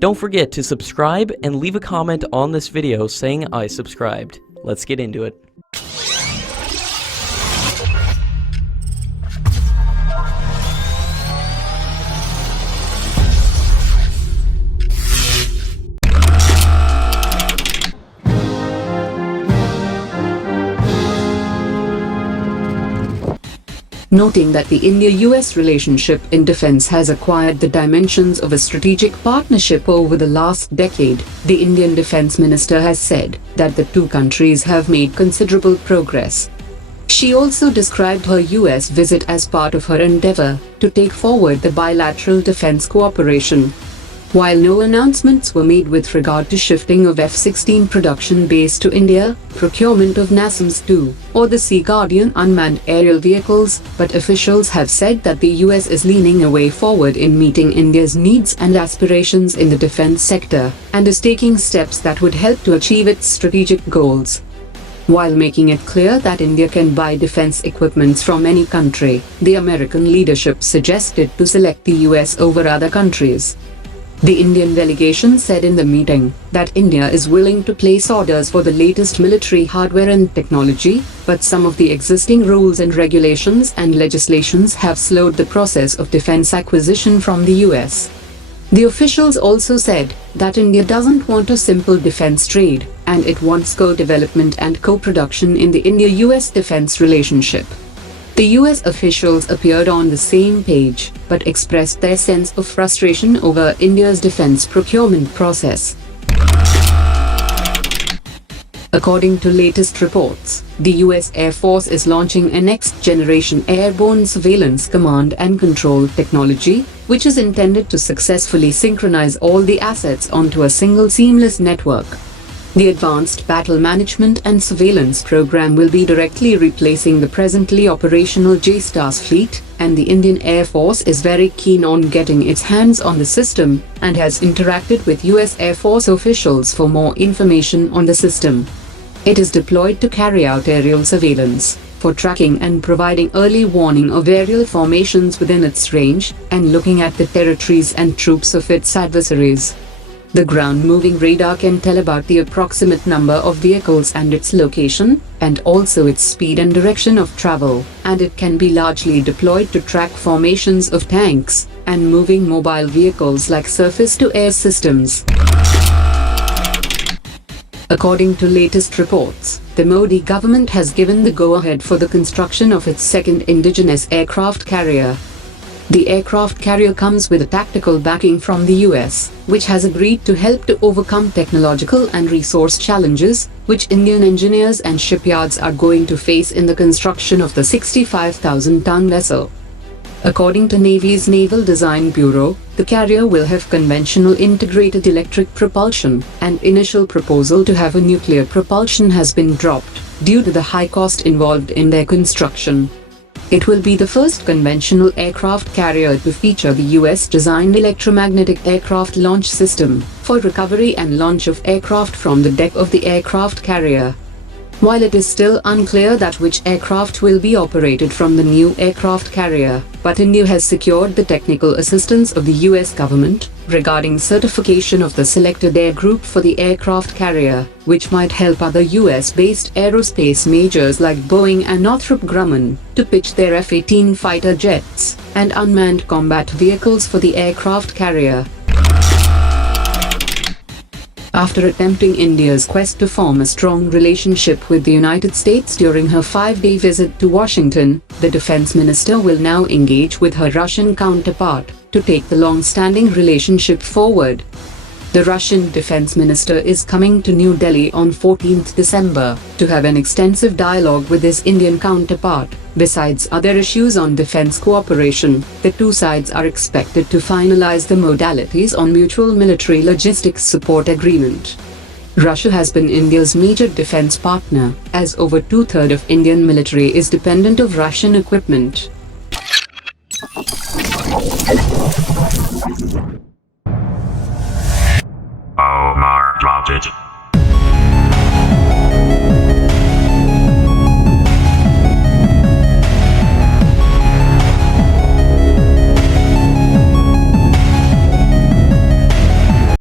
Don't forget to subscribe and leave a comment on this video saying I subscribed. Let's get into it. Noting that the India-US relationship in defense has acquired the dimensions of a strategic partnership over the last decade, the Indian Defense Minister has said that the two countries have made considerable progress. She also described her US visit as part of her endeavor to take forward the bilateral defense cooperation. While no announcements were made with regard to shifting of F-16 production base to India, procurement of NASAMS-II, or the Sea Guardian unmanned aerial vehicles, but officials have said that the US is leaning a way forward in meeting India's needs and aspirations in the defense sector, and is taking steps that would help to achieve its strategic goals. While making it clear that India can buy defense equipments from any country, the American leadership suggested to select the US over other countries. The Indian delegation said in the meeting that India is willing to place orders for the latest military hardware and technology, but some of the existing rules and regulations and legislations have slowed the process of defense acquisition from the US. The officials also said that India doesn't want a simple defense trade, and it wants co-development and co-production in the India-US defense relationship. The US officials appeared on the same page, but expressed their sense of frustration over India's defense procurement process. According to latest reports, the US Air Force is launching a next-generation airborne surveillance command and control technology, which is intended to successfully synchronize all the assets onto a single seamless network. The Advanced Battle Management and Surveillance Program will be directly replacing the presently operational JSTARS fleet, and the Indian Air Force is very keen on getting its hands on the system, and has interacted with US Air Force officials for more information on the system. It is deployed to carry out aerial surveillance, for tracking and providing early warning of aerial formations within its range, and looking at the territories and troops of its adversaries. The ground-moving radar can tell about the approximate number of vehicles and its location, and also its speed and direction of travel, and it can be largely deployed to track formations of tanks, and moving mobile vehicles like surface-to-air systems. According to latest reports, the Modi government has given the go-ahead for the construction of its second indigenous aircraft carrier. The aircraft carrier comes with a tactical backing from the US, which has agreed to help to overcome technological and resource challenges, which Indian engineers and shipyards are going to face in the construction of the 65,000-ton vessel. According to Navy's Naval Design Bureau, the carrier will have conventional integrated electric propulsion, and initial proposal to have a nuclear propulsion has been dropped, due to the high cost involved in their construction. It will be the first conventional aircraft carrier to feature the US-designed electromagnetic aircraft launch system for recovery and launch of aircraft from the deck of the aircraft carrier. While it is still unclear that which aircraft will be operated from the new aircraft carrier, but India has secured the technical assistance of the US government regarding certification of the selected air group for the aircraft carrier, which might help other US-based aerospace majors like Boeing and Northrop Grumman to pitch their F-18 fighter jets and unmanned combat vehicles for the aircraft carrier. After attempting India's quest to form a strong relationship with the United States during her 5-day visit to Washington, the defense minister will now engage with her Russian counterpart to take the long-standing relationship forward. The Russian defense minister is coming to New Delhi on 14th December to have an extensive dialogue with his Indian counterpart. Besides other issues on defense cooperation, the two sides are expected to finalize the modalities on mutual military logistics support agreement. Russia has been India's major defense partner, as over two-thirds of Indian military is dependent of Russian equipment.